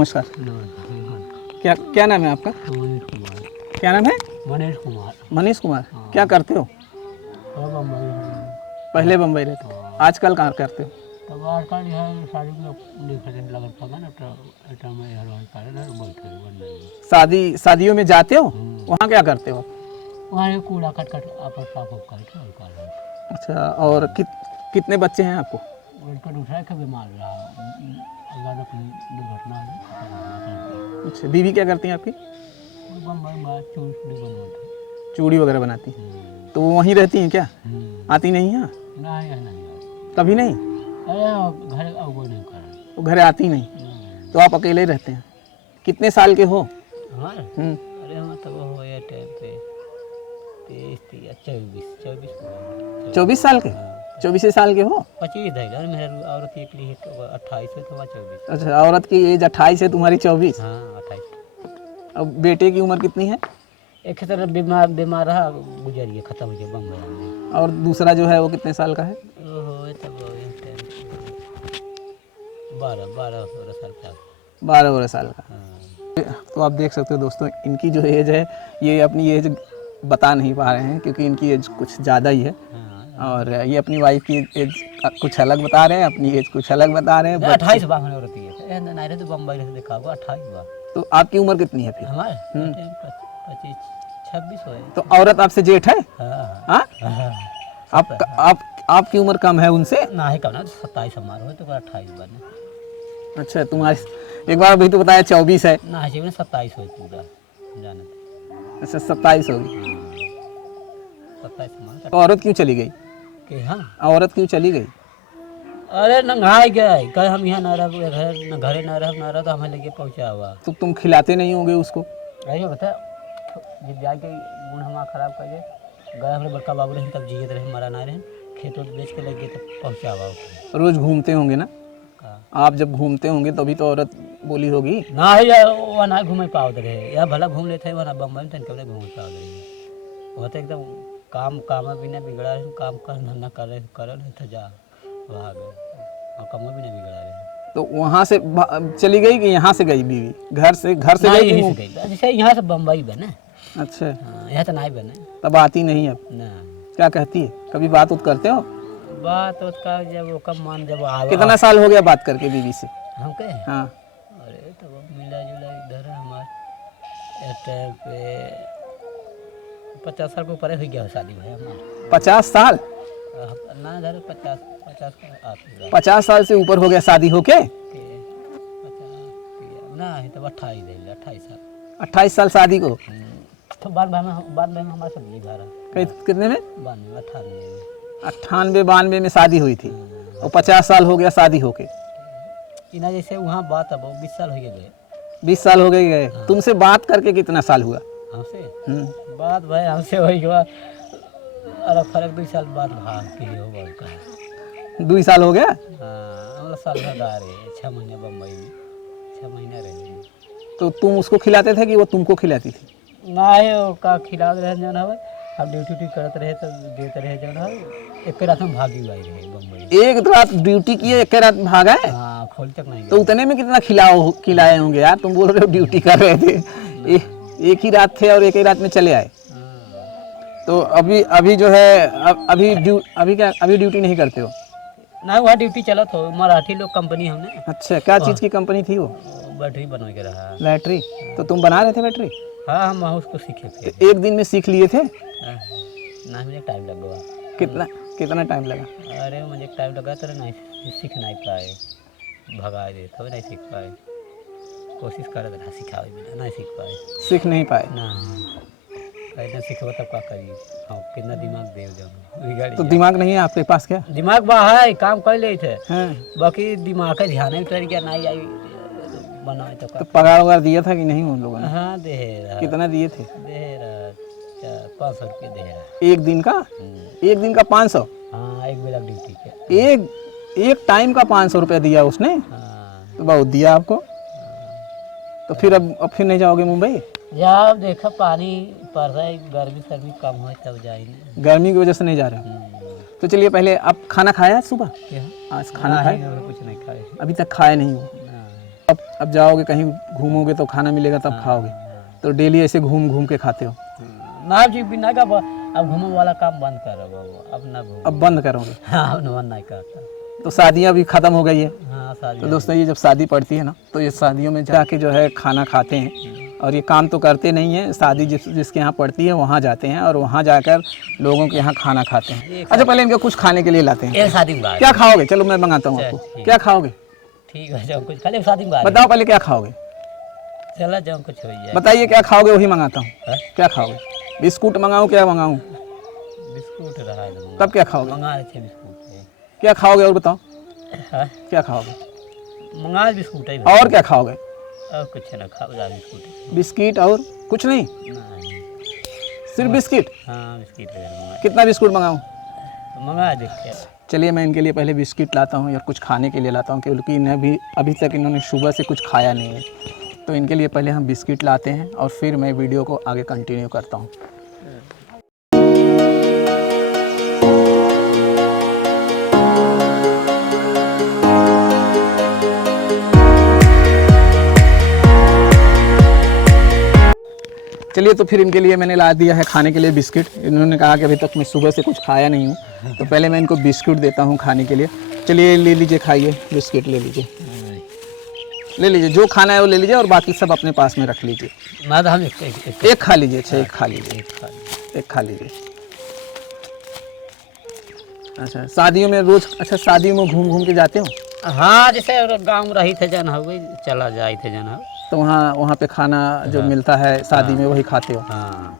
नमस्कार। क्या क्या नाम है आपका? मनीष कुमार। क्या नाम है? मनीष कुमार। मनीष कुमार। क्या करते हो? पहले बम्बई रहते थे, आजकल कहाँ करते हो? तब आजकल यहाँ शादी में देखते लगन पगा ना तो में हर करे ना बैठे बन शादियों में जाते हो? वहाँ क्या करते हो? वहाँ कूड़ा कट आपस साफ उफ करके और कर रहे थे। अच्छा, और कितने बच्चे हैं आपको? उनका दूसरा का बीमार रहा, अगर अपनी दुर्घटना हुई। अच्छा, बीवी क्या करती हैं आपकी? बम्बई में चूड़ी बनवाते। चूड़ी वगैरह बनाती हैं, तो वो वहीं रहती हैं क्या? आती नहीं है? नहीं कभी नहीं? अरे घर अब वो नहीं कर रहे। वो घर आती नहीं, तो आप अकेले रहते हैं। कितने साल के हो? हमारे अरे हम तब हो या टाइम पे 24 साल के? 24 साल के हो? 25 है यार, मेरे औरत एक लिए 28 है तो 24। अच्छा, औरत की एज 28 है, तुम्हारी 24। हाँ 28। अब बेटे की उम्र कितनी है? एक तरह बीमार रहा, गुजर गया, खत्म हो गया बम्बई में। और दूसरा जो है वो कितने साल का है? ओहो तब 12 साल का। 12 साल का। हाँ। तो आप देख सकते हो दोस्तों, इनकी जो एज है, ये अपनी एज बता नहीं पा रहे हैं क्योंकि इनकी एज कुछ ज़्यादा ही है। और ये अपनी वाइफ की एज कुछ अलग बता रहे हैं, अपनी एज कुछ अलग बता रहे हैं। 28 बार होने होती है नहीं रहे तो बम्बई से देखा 28 बार। तो आपकी उम्र कितनी है फिर? हमारे 25 26 हो। तो औरत आपसे जेठ है? हाँ हाँ। आपकी उम्र कम है उनसे? ना ही कम ना, 27 हमारा हो तो 28 बने। अच्छा, तुम्हारी एक बार अभी तो बताया 24 है। ना ही 27 हो पूरा जाने। अच्छा, 27 होगी। 27 हमारा। तो औरत क्यों चली गई? कि हाँ औरत क्यों चली गई? अरे नंगाई गया कल हम यहाँ ना रह घर न घरे ना रह तो हमें लेके पहुँचा हुआ। तो तुम खिलाते नहीं होंगे उसको? अरे बता जब जाके गुण हमारा खराब कर गए हमारे बड़का बाबू रहे तब जिए रहे, मरा ना रहे, खेतों तो बेच के लग गए तब पहुँचा हुआ। रोज घूमते होंगे ना? आप जब घूमते होंगे तभी तो औरत बोली होगी ना है वह ना घूमे पाओ रहे, या भला घूम लेते हैं वह बम्बई में कभी घूम पाओ रहे। वह तो एकदम काम भी नहीं बिगड़ा रहे, काम करना ना कर रहे तो जा वहाँ गए और काम भी नहीं बिगड़ा रहे। तो वहाँ से चली गई कि यहाँ से गई बीवी? घर से गई? यहीं से गई, जैसे यहाँ से बम्बई बने। अच्छा, यहाँ तो नहीं बने। तब आती नहीं अब? ना। क्या कहती है? कभी बात उत करते हो? बात का जब वो कम मान जब कितना साल हो गया बात करके बीवी से? हम कहे हाँ। अरे तब मिला जुला इधर हमारे टाइम पे 50 साल के ऊपर हो गया शादी भाई हमारा। 50 साल? ना इधर 50 50 साल से ऊपर हो गया शादी होके? ना है तब 28 साल। 28 साल शादी को? तो बाद में हमारा सब ये घर कितने में? 98 92 में शादी हुई थी और 50 साल हो गया शादी होके। इना जैसे वहाँ बात अब 20 साल हो गए। 20 साल हो गए। तुमसे बात करके कितना साल हुआ? हमसे बात भाई हमसे वही हुआ अरे फर्क 2 साल बाद भाग के हो 2 साल हो गया। हाँ साल भगा रहे 6 महीने बम्बई में 6 महीने रहे। तो तुम उसको खिलाते थे कि वो तुमको खिलाती थी? ना है का खिला रहे जन है हम ड्यूटी करते रहे तो देते रहे जन है एक रात में भागी हुआ रहे बम्बई। एक रात ड्यूटी किए, एक रात भागा है? हाँ खोल तक नहीं। तो उतने में कितना खिलाए होंगे यार? तुम बोल रहे हो ड्यूटी कर रहे थे। एक ही रात थे और एक ही रात में चले आए। तो अभी जो है अभी ड्यूटी नहीं करते हो? ना वहाँ ड्यूटी चला था मराठी लोग कंपनी हमने। अच्छा, क्या चीज़ की कंपनी थी वो? बैटरी बनवा के रहा। बैटरी? तो तुम बना रहे थे बैटरी? हाँ हम उसको सीखे थे। तो एक दिन में सीख लिए थे? ना मुझे टाइम लगा। कितना टाइम लगा? अरे मुझे टाइम लगा तो नहीं सीख नहीं पाए, भगा दे तब नहीं सीख पाए। कोशिश कर रहे थे सिखावे बिना नहीं सीख पाए। सीख नहीं पाए ना कैसे सीखो तब क्या करिए। हाँ कितना दिमाग दे जाओ। तो दिमाग नहीं है आपके पास? क्या दिमाग बाहर काम कर ले थे हाँ। बाकी दिमाग का ध्यान ही उतर गया नहीं आई बनाए तो पगार वगार दिया था कि नहीं उन लोगों ने? हाँ दे रहा। कितना दिए थे? दे रहा 500 रुपये दे रहा। एक दिन का? एक दिन का 500? हाँ एक बेला ड्यूटी के एक टाइम का 500 रुपया दिया उसने? हाँ। तो बहुत दिया आपको। तो फिर अब फिर नहीं जाओगे मुंबई? जब देखा पानी पड़ रहा है गर्मी सर्मी कम हो तब जाएंगे। गर्मी की वजह से नहीं जा रहे हो? तो चलिए, पहले आप खाना खाया सुबह? क्या आज खाना खाया? कुछ नहीं खाए अभी तक खाया नहीं हो? अब जाओगे कहीं घूमोगे तो खाना मिलेगा तब खाओगे, तो डेली ऐसे घूम घूम के खाते हो? ना जी बिना का अब घूमने वाला काम बंद करो बाबू, अब ना घूम। अब बंद करोगे? हाँ अब मन नहीं करता। तो शादियाँ भी ख़त्म हो गई है। हाँ शादी तो दोस्तों ये जब शादी पड़ती है ना, तो ये शादियों में जाके जो है खाना खाते हैं, और ये काम तो करते नहीं हैं। शादी जिसके यहाँ पड़ती है वहाँ जाते हैं और वहाँ जाकर लोगों के यहाँ खाना खाते हैं। अच्छा पहले इनको कुछ खाने के लिए लाते हैं। एक शादी में बात। क्या खाओगे? चलो मैं मंगाता हूँ आपको। ठीक। क्या खाओगे? ठीक है जाओ कुछ खाली शादी में बात। बताओ पहले क्या खाओगे? चला जाओ कुछ हो जाए। बताइए क्या खाओगे, वही मंगाता हूँ। हाँ? क्या खाओगे? बिस्कुट मंगाऊँ? क्या मंगाऊँ? बिस्कुट रहा है तो तब क्या खाओगे? मंगा रहे थे बिस्कुट। क्या खाओगे और बताओ? हाँ? क्या खाओगे? मंगा बिस्कुट है। और क्या खाओगे? और कुछ ना खाओ जा बिस्कुट। बिस्किट और कुछ नहीं? नहीं। सिर्फ बिस्किट? हाँ बिस्किट मंगा। कितना बिस्कुट मंगाऊँ? मंगा देखते। चलिए मैं इनके लिए पहले बिस्किट लाता हूँ या कुछ खाने के लिए लाता हूँ, क्योंकि इन्हें भी अभी तक इन्होंने सुबह से कुछ खाया नहीं है। तो इनके लिए पहले हम बिस्किट लाते हैं और फिर मैं वीडियो को आगे कंटिन्यू करता हूँ। चलिए तो फिर इनके लिए मैंने ला दिया है खाने के लिए बिस्किट। इन्होंने कहा कि अभी तक मैं सुबह से कुछ खाया नहीं हूँ, तो पहले मैं इनको बिस्किट देता हूँ खाने के लिए। चलिए ले लीजिए, खाइए बिस्किट, ले लीजिए, ले लीजिए, जो खाना है वो ले लीजिए और बाकी सब अपने पास में रख लीजिए। मैं तो हम एक खा लीजिए। अच्छा एक खा लीजिए, एक खा लीजिए। अच्छा शादियों में रोज, अच्छा शादियों में घूम घूम के जाते हो? हाँ जैसे गाँव में रही थे जन हो गई चला जाए थे जन हो। तो वहाँ पे खाना जो मिलता है शादी में वही खाते हो? हाँ।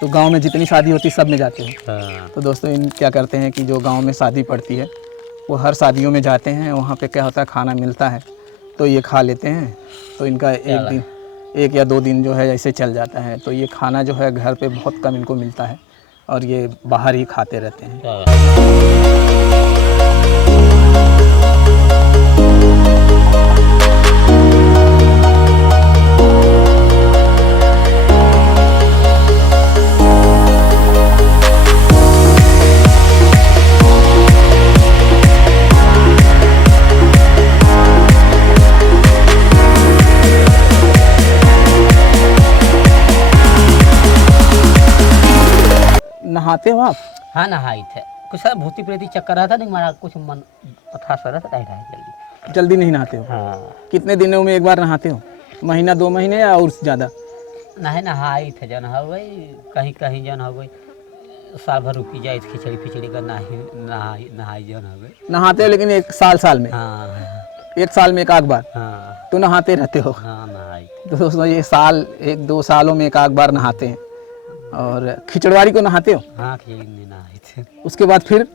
तो गांव में जितनी शादी होती है सब में जाते हो? हाँ। तो दोस्तों इन क्या करते हैं कि जो गांव में शादी पड़ती है वो हर शादियों में जाते हैं, वहाँ पे क्या होता है खाना मिलता है तो ये खा लेते हैं। तो इनका एक या 2 दिन जो है ऐसे चल जाता है। तो ये खाना जो है घर पे बहुत कम इनको मिलता है और ये बाहर ही खाते रहते हैं। नहाते हो आप? हाँ नहाई थे कुछ सारा भूती प्रेती चक्कर रहा था नहीं हमारा कुछ मन पथा सर था नहीं रहा जल्दी नहीं नहाते हो? हाँ। कितने दिनों में एक बार नहाते हो? महीना 2 महीने या और ज़्यादा? नहीं नहाई थे जन हो गई कहीं कहीं जन हो गई साल भर रुकी जाए खिचड़ी फिचड़ी का नहाई जन हो गई। नहाते हो लेकिन एक साल में? हाँ। एक साल में एक आध बार? हाँ। तो नहाते रहते हो? हाँ नहाई। तो दोस्तों ये साल 1-2 सालों में एक आध बार नहाते हैं। और खिचड़वाड़ी को नहाते हो? हाँ खिचड़ी नहाई थे। उसके बाद फिर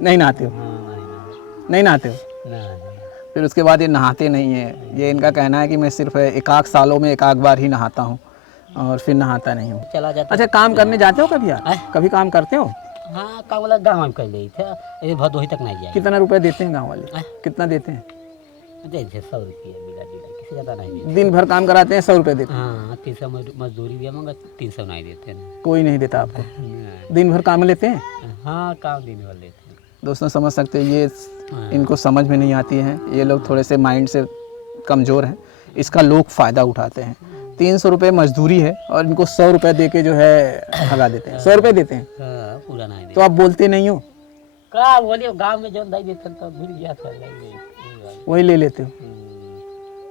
नहीं नहाते हो? हाँ नहीं नहाते हो? नहीं। फिर उसके बाद ये नहाते नहीं है। ये इनका कहना है कि मैं सिर्फ एक आध सालों में एक आध बार ही नहाता हूँ और फिर नहाता नहीं हूँ। चला जाता। अच्छा काम करने जाते हो कभी यार? कभी काम करते हो? हाँ काम वाला गाँव में कर ली थे ये भदोही तक नहीं जाए। कितना रुपए देते हैं गाँव वाले? कितना देते हैं? देते 100 रुपया मिला जुला किसी ज़्यादा नहीं देते। दिन भर काम कराते हैं 100 रुपये देते हैं? हाँ 300 मजदूरी दिया मगर 300 नहीं देते हैं। कोई नहीं देता आपको? नहीं। दिन भर काम लेते हैं? हाँ काम दिन भर लेते हैं। दोस्तों समझ सकते हैं ये इनको समझ में नहीं आती है। ये लोग थोड़े से माइंड से कमज़ोर हैं, इसका लोग फ़ायदा उठाते हैं। 300 रुपये मजदूरी है और इनको 100 रुपये दे के जो है भगा देते हैं। 100 रुपये देते हैं? हाँ पूरा नहीं देते। तो आप बोलते नहीं हो? क्या बोलिए गाँव में जो नहीं देते तो मिल गया था वही ले लेते हो?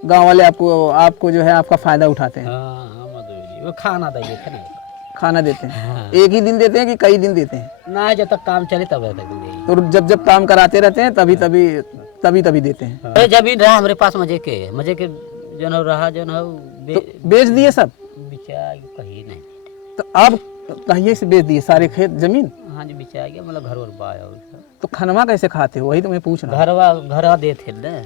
गांव वाले आपको जो है आपका फ़ायदा उठाते हैं? हाँ मजदूरी वो खाना दे देते ना। खाना देते हैं? हाँ। एक ही दिन देते हैं कि कई दिन देते हैं? ना जब तक काम चले तब तक देंगे। तो जब काम कराते रहते हैं तभी देते हैं? अरे जमीन रहा हमारे पास मजे के जो न रहा जो न तो बेच दिए सब? बिचा कहीं नहीं। तो अब कहीं से बेच दिए सारे खेत जमीन? हाँ जी बिचा गया मतलब घर और बाया। तो खनवा कैसे खाते हो? वही तो मैं पूछ रहा हूँ। घरवा देते ना।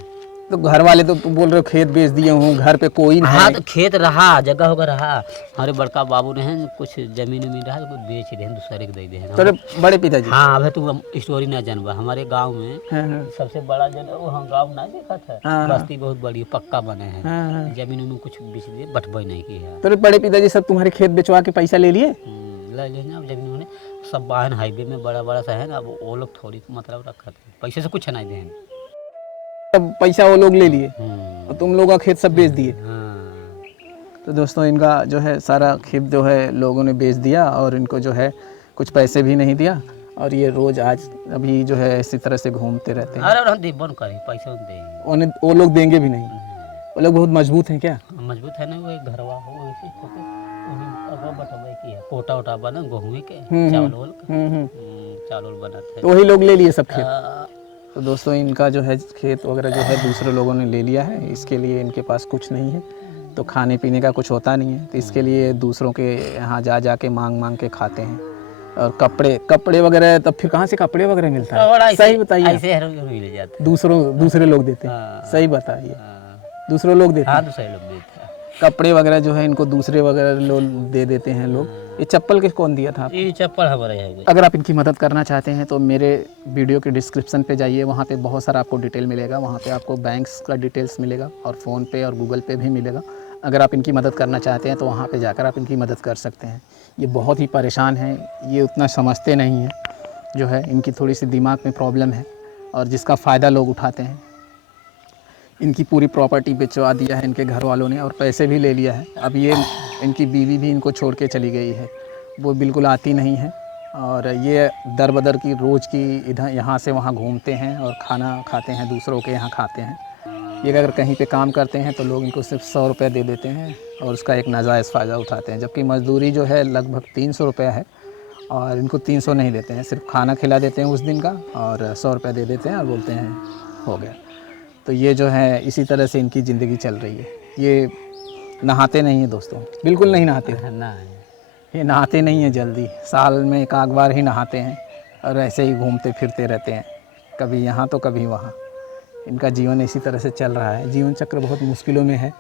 तो घर वाले तो तुम बोल रहे हो खेत बेच दिए हूँ, घर पे कोई नहीं? हाँ तो खेत रहा जगह होगा रहा हमारे बड़का बाबू ने कुछ जमीन उमीन रहा तो बेच दे दूसरे के दे दे। तो बड़े पिताजी? हाँ अभी तुम स्टोरी ना जानवा हमारे गांव में हाँ। सबसे बड़ा जन वो हम गाँव ना देखा था। हाँ। बस्ती बहुत बड़ी पक्का बने हैं। हाँ। जमीन उन्होंने कुछ बेच दिए बटवाई नहीं की है। तो बड़े पिताजी सब तुम्हारे खेत बेचवा के पैसा ले लिए? ले लेना जमीन उन्होंने सब बाहन हाईवे में बड़ा बड़ा सा है ना। अब वो लोग थोड़ी मतलब रखा थे पैसे से कुछ नहीं दें। सब पैसा वो लोग ले लिए और तुम लोग का खेत सब बेच दिए। हाँ। तो दोस्तों इनका जो है सारा खेत जो है लोगों ने बेच दिया और इनको जो है कुछ पैसे भी नहीं दिया और ये रोज़ आज अभी जो है इसी तरह से घूमते रहते हैं। अरे हम देबन करी पैसा देंगे, उन्हें वो लोग देंगे भी नहीं। वो लोग बहुत मजबूत हैं क्या? मजबूत है ना, वो एक घरवा हो ऐसे छोटे अगवा बटवा की है, कोटा उटा बना गेहूं के चावल चावल बनाते हैं। तो वही लोग ले लिए सब खेत। हाँ। तो दोस्तों इनका जो है खेत वगैरह जो है दूसरे लोगों ने ले लिया है, इसके लिए इनके पास कुछ नहीं है, तो खाने पीने का कुछ होता नहीं है, तो इसके लिए दूसरों के यहाँ जा जा के मांग के खाते हैं। और कपड़े वगैरह तब फिर कहाँ से कपड़े वगैरह मिलता और है? ऐसे- सही बताइए। ऐसे मिल जाते हैं। दूसरे लोग देते हैं। हाँ। सही बताइए, हाँ। दूसरे लोग देते हाँ, हैं दूसरे लोग देते हैं। कपड़े वगैरह जो है इनको दूसरे वगैरह लोग दे देते हैं लोग। ये चप्पल किस कौन दिया था आपको? ये चप्पल हमारे है। अगर आप इनकी मदद करना चाहते हैं तो मेरे वीडियो के डिस्क्रिप्शन पे जाइए, वहाँ पे बहुत सारा आपको डिटेल मिलेगा। वहाँ पे आपको बैंक्स का डिटेल्स मिलेगा और फ़ोन पे और गूगल पे भी मिलेगा। अगर आप इनकी मदद करना चाहते हैं तो वहाँ पे जाकर आप इनकी मदद कर सकते हैं। ये बहुत ही परेशान हैं, ये उतना समझते नहीं हैं, जो है इनकी थोड़ी सी दिमाग में प्रॉब्लम है और जिसका फ़ायदा लोग उठाते हैं। इनकी पूरी प्रॉपर्टी बेचवा दिया है इनके घर वालों ने और पैसे भी ले लिया है। अब ये इनकी बीवी भी इनको छोड़ के चली गई है, वो बिल्कुल आती नहीं है और ये दर बदर की रोज़ की इधर यहाँ से वहाँ घूमते हैं और खाना खाते हैं, दूसरों के यहाँ खाते हैं। ये अगर कहीं पे काम करते हैं तो लोग इनको सिर्फ 100 रुपये दे देते हैं और उसका एक नाजायज़ फ़ायदा उठाते हैं, जबकि मज़दूरी जो है लगभग 300 रुपये है और इनको 300 नहीं देते हैं, सिर्फ खाना खिला देते हैं उस दिन का और 100 रुपये दे देते हैं और बोलते हैं हो गया। तो ये जो है इसी तरह से इनकी ज़िंदगी चल रही है। ये नहाते नहीं हैं दोस्तों, बिल्कुल नहीं नहाते हैं। ना ये नहाते नहीं हैं जल्दी, साल में एक आध बार ही नहाते हैं और ऐसे ही घूमते फिरते रहते हैं, कभी यहाँ तो कभी वहाँ। इनका जीवन इसी तरह से चल रहा है। जीवन चक्र बहुत मुश्किलों में है।